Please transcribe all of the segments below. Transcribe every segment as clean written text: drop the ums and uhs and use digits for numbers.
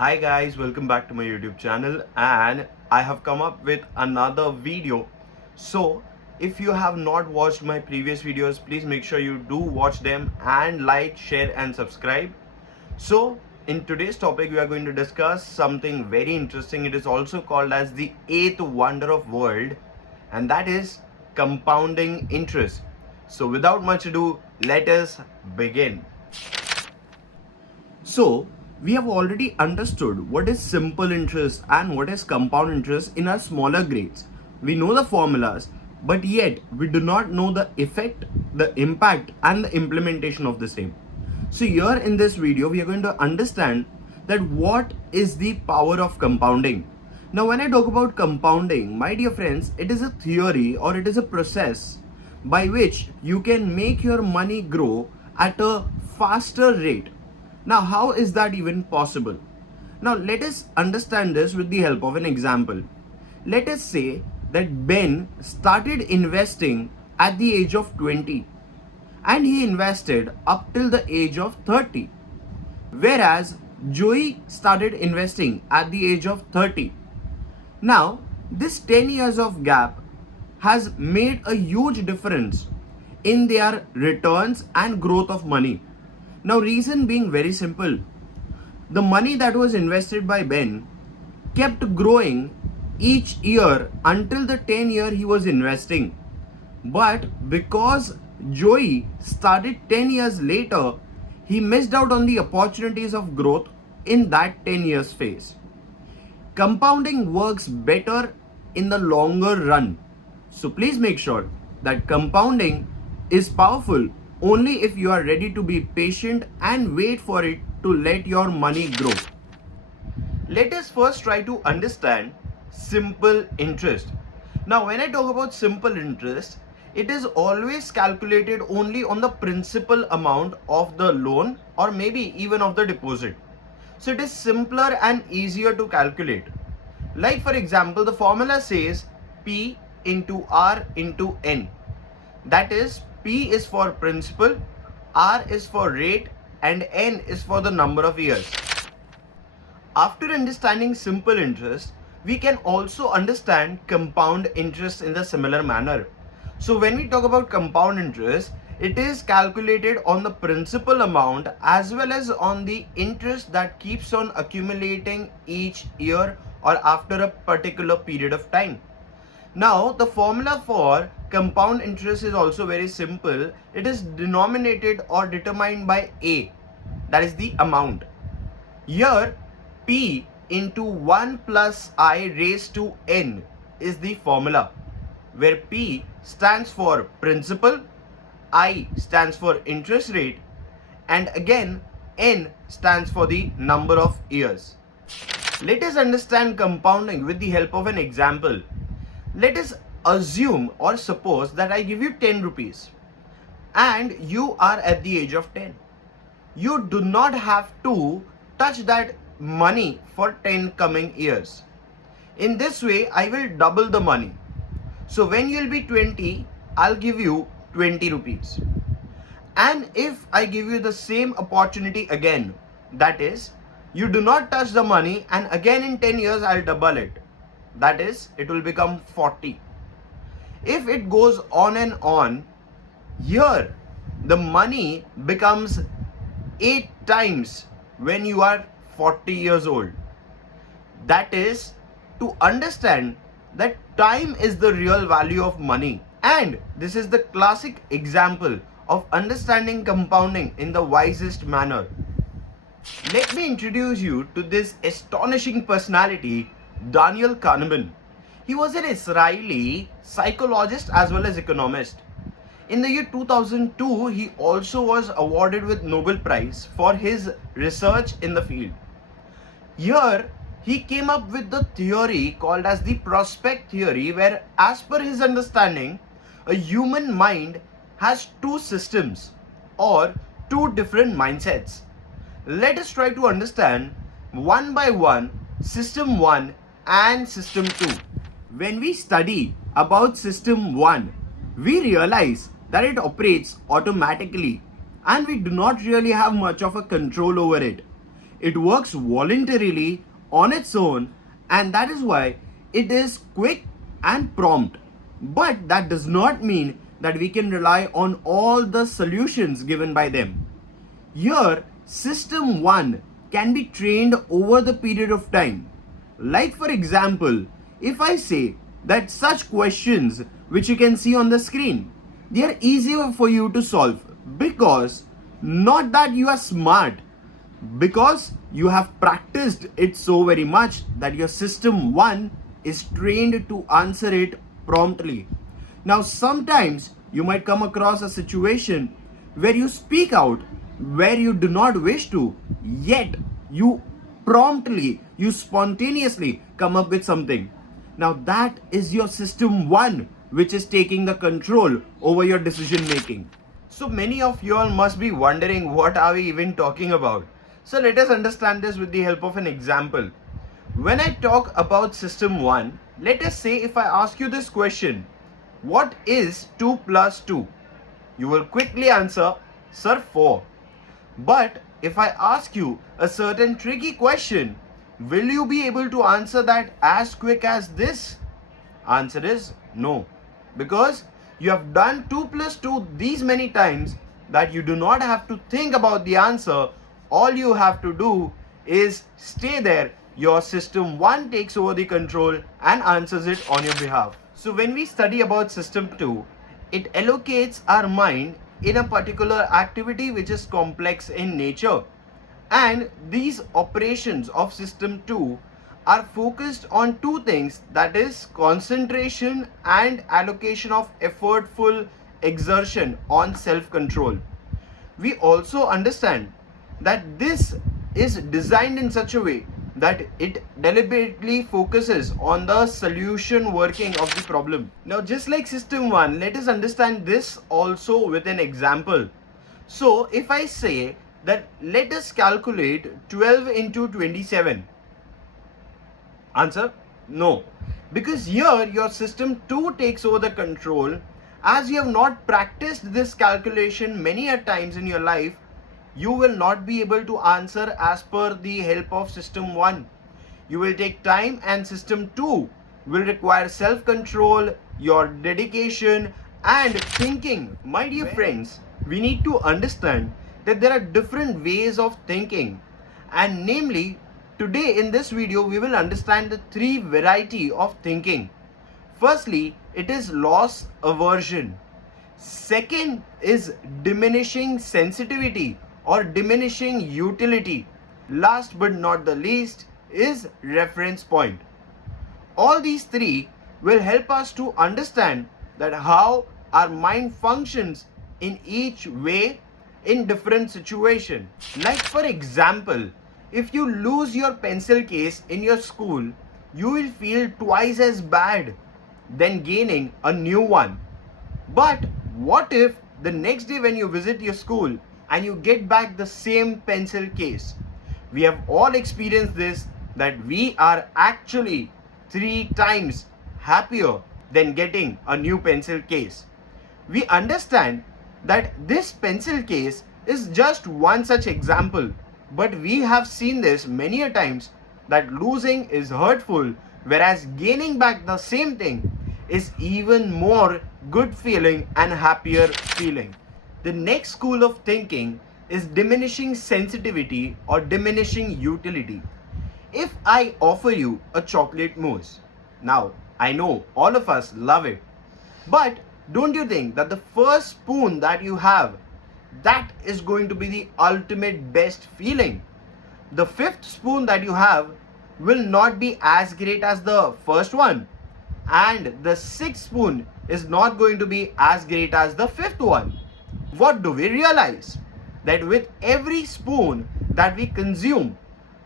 Hi guys, welcome back to my YouTube channel, and I have come up with another video. So if you have not watched my previous videos, please make sure you do watch them and like, share and subscribe. So in today's topic we are going to discuss something very interesting. It is also called as the eighth wonder of world, and that is compounding interest. So without much ado, let us begin. So, we have already understood what is simple interest and what is compound interest in our smaller grades. We know the formulas, but yet we do not know the effect, the impact, and the implementation of the same. So, here in this video, we are going to understand that what is the power of compounding. Now, when I talk about compounding, my dear friends, it is a theory or it is a process by which you can make your money grow at a faster rate. Now, how is that even possible? Now, let us understand this with the help of an example. Let us say that Ben started investing at the age of 20 and he invested up till the age of 30. Whereas Joey started investing at the age of 30. Now, this 10 years of gap has made a huge difference in their returns and growth of money. Now, reason being very simple. The money that was invested by Ben kept growing each year until the 10 year he was investing. But because Joey started 10 years later, he missed out on the opportunities of growth in that 10 years phase. Compounding works better in the longer run. So please make sure that compounding is powerful only if you are ready to be patient and wait for it to let your money grow. Let us first try to understand simple interest. Now, when I talk about simple interest, it is always calculated only on the principal amount of the loan or maybe even of the deposit. So it is simpler and easier to calculate. Like for example, the formula says P into R into N. That is, P is for principal, R is for rate, and N is for the number of years. After understanding simple interest, we can also understand compound interest in the similar manner. So when we talk about compound interest, it is calculated on the principal amount as well as on the interest that keeps on accumulating each year or after a particular period of time. Now, the formula for compound interest is also very simple. It is denominated or determined by A, that is the amount. Here, P into 1 plus I raised to N is the formula, where P stands for principal, I stands for interest rate, and again N stands for the number of years. Let us understand compounding with the help of an example. Let us assume or suppose that I give you 10 rupees and you are at the age of 10. You do not have to touch that money for 10 coming years. In this way, I will double the money. So when you will be 20, I'll give you 20 rupees. And if I give you the same opportunity again, that is, you do not touch the money and again in 10 years I'll double it. That is, it will become 40. If it goes on and on, here the money becomes 8 times when you are 40 years old. That is, to understand that time is the real value of money. And this is the classic example of understanding compounding in the wisest manner. Let me introduce you to this astonishing personality, Daniel Kahneman. He was an Israeli psychologist as well as economist. In the year 2002, he also was awarded with Nobel Prize for his research in the field. Here, he came up with the theory called as the prospect theory, where as per his understanding, a human mind has two systems or two different mindsets. Let us try to understand one by one system 1 and system 2. When we study about system 1, we realize that it operates automatically and we do not really have much of a control over it. It works voluntarily on its own, and that is why it is quick and prompt. But that does not mean that we can rely on all the solutions given by them. Here, system 1 can be trained over the period of time. Like, for example, if I say that such questions which you can see on the screen, they are easier for you to solve because not that you are smart, because you have practiced it so very much that your system 1 is trained to answer it promptly. Now, sometimes you might come across a situation where you speak out where you do not wish to, yet you promptly, you spontaneously come up with something. Now, that is your system 1 which is taking the control over your decision making. So many of you all must be wondering, what are we even talking about? So let us understand this with the help of an example. When I talk about system 1, let us say if I ask you this question, what is 2 plus 2? You will quickly answer, sir, 4. But if I ask you a certain tricky question, will you be able to answer that as quick as this? Answer is no. Because you have done 2 plus 2 these many times that you do not have to think about the answer. All you have to do is stay there. Your system 1 takes over the control and answers it on your behalf. So when we study about system 2, it allocates our mind in a particular activity which is complex in nature. And these operations of system 2 are focused on two things, that is concentration and allocation of effortful exertion on self-control. We also understand that this is designed in such a way that it deliberately focuses on the solution working of the problem. Now, just like system 1, let us understand this also with an example. So if I say that let us calculate 12 into 27, answer no, because here your system 2 takes over the control. As you have not practiced this calculation many a times in your life, you will not be able to answer as per the help of system 1. You will take time, and system 2 will require self-control, your dedication and thinking. My dear friends, we need to understand that there are different ways of thinking, and namely today in this video we will understand the 3 variety of thinking. Firstly, it is loss aversion. Second is diminishing sensitivity or diminishing utility. Last but not the least is reference point. All these 3 will help us to understand that how our mind functions in each way in different situation. Like, for example, if you lose your pencil case in your school, you will feel twice as bad than gaining a new one. But what if the next day when you visit your school and you get back the same pencil case? We have all experienced this, that we are actually 3 times happier than getting a new pencil case. We understand that this pencil case is just one such example, but we have seen this many a times, that losing is hurtful, whereas gaining back the same thing is even more good feeling and happier feeling. The next school of thinking is diminishing sensitivity or diminishing utility. If I offer you a chocolate mousse, now I know all of us love it, but don't you think that the first spoon that you have, that is going to be the ultimate best feeling? The 5th spoon that you have will not be as great as the first one, and the 6th spoon is not going to be as great as the 5th one. What do we realize? That with every spoon that we consume,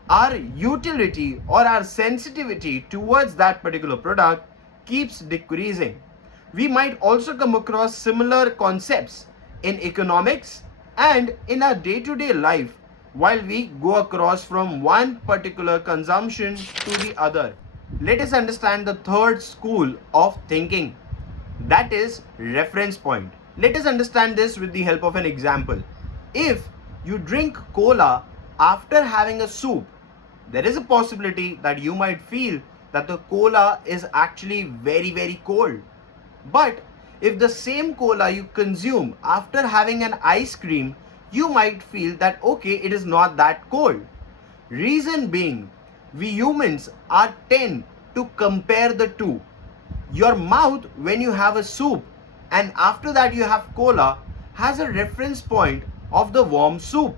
our utility or our sensitivity towards that particular product keeps decreasing. We might also come across similar concepts in economics and in our day-to-day life while we go across from one particular consumption to the other. Let us understand the 3rd school of thinking, that is reference point. Let us understand this with the help of an example. If you drink cola after having a soup, there is a possibility that you might feel that the cola is actually very, very cold. But if the same cola you consume after having an ice cream, you might feel that okay, it is not that cold. Reason being, we humans are tend to compare the two. Your mouth, when you have a soup and after that you have cola, has a reference point of the warm soup.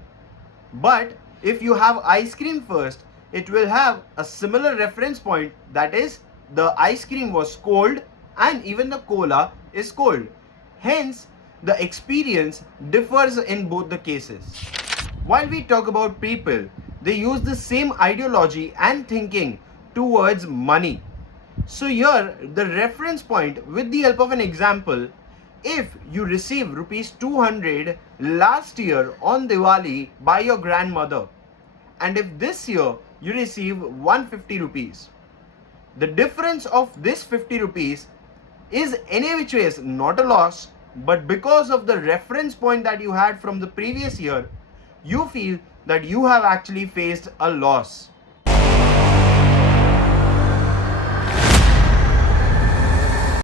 But if you have ice cream first, it will have a similar reference point, that is, the ice cream was cold and even the cola is cold. Hence, the experience differs in both the cases. While we talk about people, they use the same ideology and thinking towards money. So here the reference point, with the help of an example, if you receive rupees 200 last year on Diwali by your grandmother, and if this year you receive 150 rupees, the difference of this 50 rupees is any which ways not a loss, but because of the reference point that you had from the previous year, you feel that you have actually faced a loss.